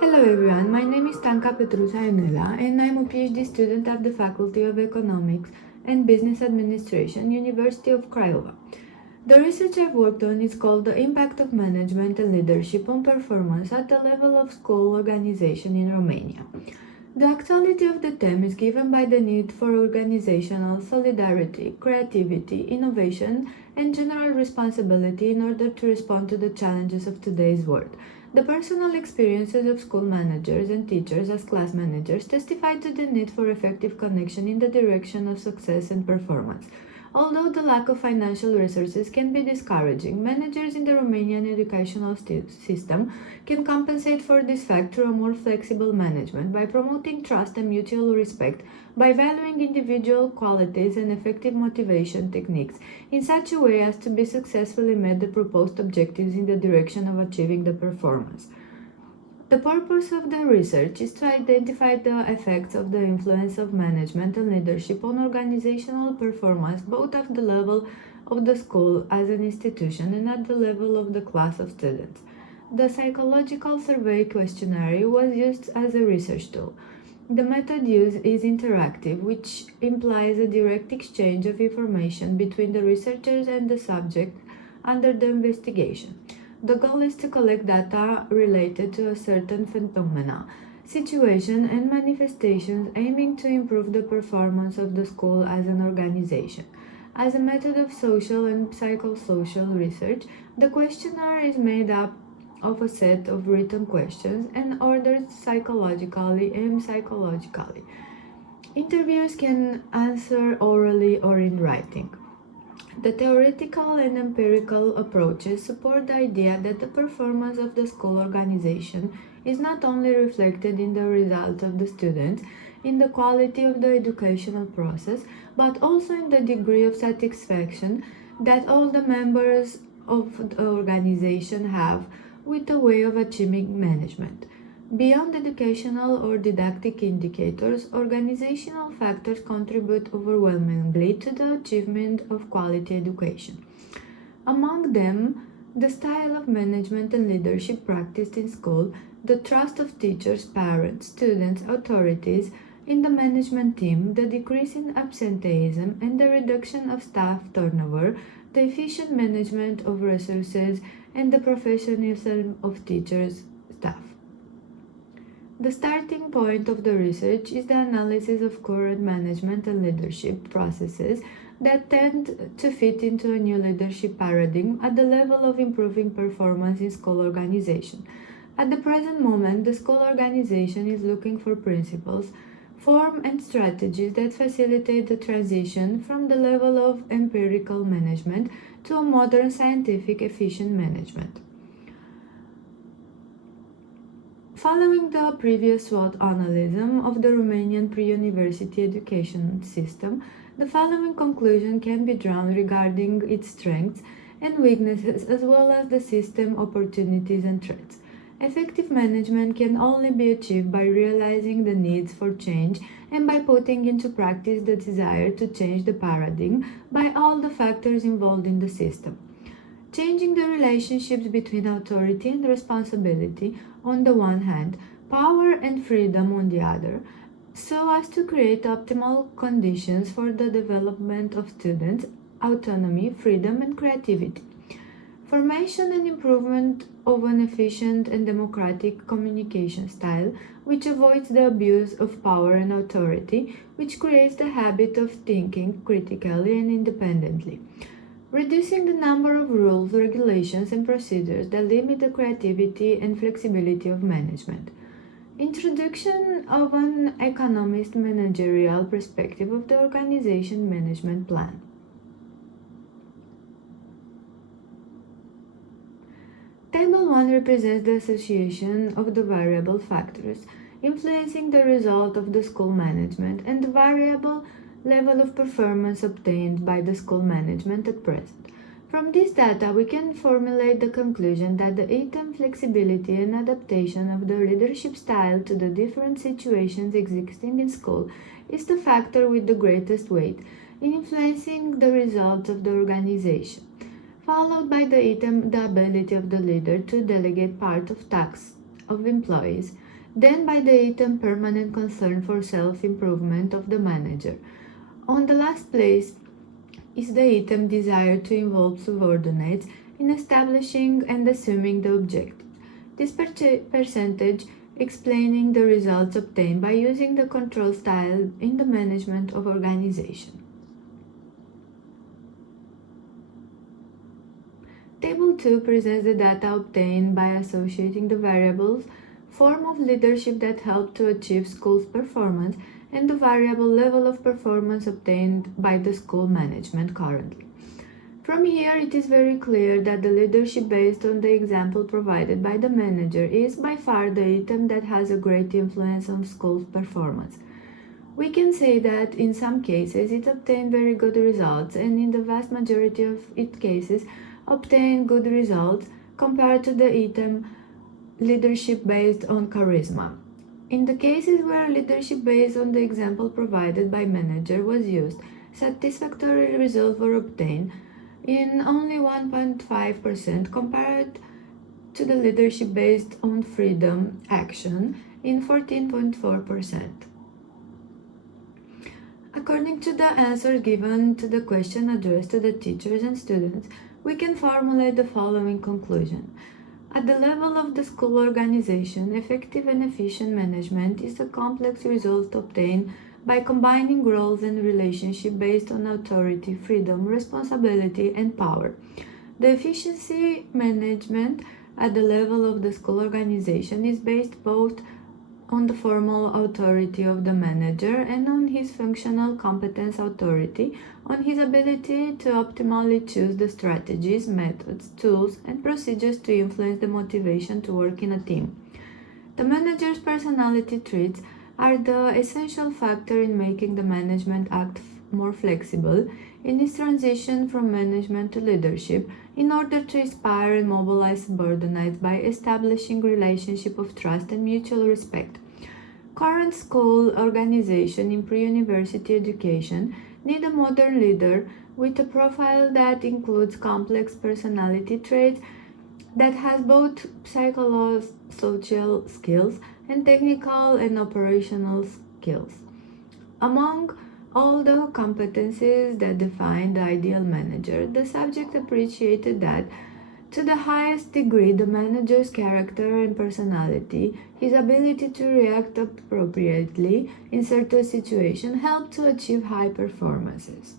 Hello everyone, my name is Stanca Ionela and I am a PhD student at the Faculty of Economics and Business Administration, University of Craiova. The research I've worked on is called the impact of management and leadership on performance at the level of school organization in Romania. The actuality of the theme is given by the need for organizational solidarity, creativity, innovation, and general responsibility in order to respond to the challenges of today's world. The personal experiences of school managers and teachers as class managers testify to the need for effective connection in the direction of success and performance. Although the lack of financial resources can be discouraging, managers in the Romanian educational system can compensate for this fact through a more flexible management by promoting trust and mutual respect, by valuing individual qualities and effective motivation techniques in such a way as to be successfully met the proposed objectives in the direction of achieving the performance. The purpose of the research is to identify the effects of the influence of management and leadership on organizational performance both at the level of the school as an institution and at the level of the class of students. The psychological survey questionnaire was used as a research tool. The method used is interactive, which implies a direct exchange of information between the researchers and the subject under the investigation. The goal is to collect data related to a certain phenomena, situation, and manifestations aiming to improve the performance of the school as an organization. As a method of social and psychosocial research, the questionnaire is made up of a set of written questions and ordered psychologically and psychologically. Interviewers can answer orally or in writing. The theoretical and empirical approaches support the idea that the performance of the school organization is not only reflected in the results of the students, in the quality of the educational process, but also in the degree of satisfaction that all the members of the organization have with the way of achieving management. Beyond educational or didactic indicators, organizational factors contribute overwhelmingly to the achievement of quality education. Among them, the style of management and leadership practiced in school, the trust of teachers, parents, students, authorities in the management team, the decrease in absenteeism and the reduction of staff turnover, the efficient management of resources, and the professionalism of teachers' staff. The starting point of the research is the analysis of current management and leadership processes that tend to fit into a new leadership paradigm at the level of improving performance in school organization. At the present moment, the school organization is looking for principles, form and strategies that facilitate the transition from the level of empirical management to a modern scientific efficient management. Following the previous SWOT analysis of the Romanian pre-university education system, the following conclusion can be drawn regarding its strengths and weaknesses as well as the system opportunities and threats. Effective management can only be achieved by realizing the needs for change and by putting into practice the desire to change the paradigm by all the factors involved in the system. Changing the relationships between authority and responsibility on the one hand, power and freedom on the other, so as to create optimal conditions for the development of students, autonomy, freedom, and creativity. Formation and improvement of an efficient and democratic communication style, which avoids the abuse of power and authority, which creates the habit of thinking critically and independently. Reducing the number of rules, regulations, and procedures that limit the creativity and flexibility of management. Introduction of an economist managerial perspective of the organization management plan. Table 1 represents the association of the variable factors influencing the result of the school management and the variable level of performance obtained by the school management at present. From this data, we can formulate the conclusion that the item flexibility and adaptation of the leadership style to the different situations existing in school is the factor with the greatest weight in influencing the results of the organization, followed by the item the ability of the leader to delegate part of tasks of employees, then by the item permanent concern for self-improvement of the manager. On the last place is the item desire to involve subordinates in establishing and assuming the objective. This percentage explaining the results obtained by using the control style in the management of organization. Table 2 presents the data obtained by associating the variables form of leadership that help to achieve school's performance and the variable level of performance obtained by the school management currently. From here, it is very clear that the leadership based on the example provided by the manager is by far the item that has a great influence on school's performance. We can say that in some cases it obtained very good results, and in the vast majority of its cases obtained good results compared to the item leadership based on charisma. In the cases where leadership based on the example provided by manager was used, satisfactory results were obtained in only 1.5% compared to the leadership based on freedom action in 14.4%. According to the answers given to the question addressed to the teachers and students, we can formulate the following conclusion. At the level of the school organization, effective and efficient management is a complex result obtained by combining roles and relationships based on authority, freedom, responsibility, and power. The efficiency management at the level of the school organization is based both on the formal authority of the manager and on his functional competence authority, on his ability to optimally choose the strategies, methods, tools, and procedures to influence the motivation to work in a team. The manager's personality traits are the essential factor in making the management act more flexible in its transition from management to leadership in order to inspire and mobilize subordinates by establishing relationship of trust and mutual respect. Current school organization in pre-university education need a modern leader with a profile that includes complex personality traits that has both psychosocial skills and technical and operational skills. Among all the competencies that define the ideal manager, the subject appreciated that to the highest degree the manager's character and personality, his ability to react appropriately in certain situations help to achieve high performances.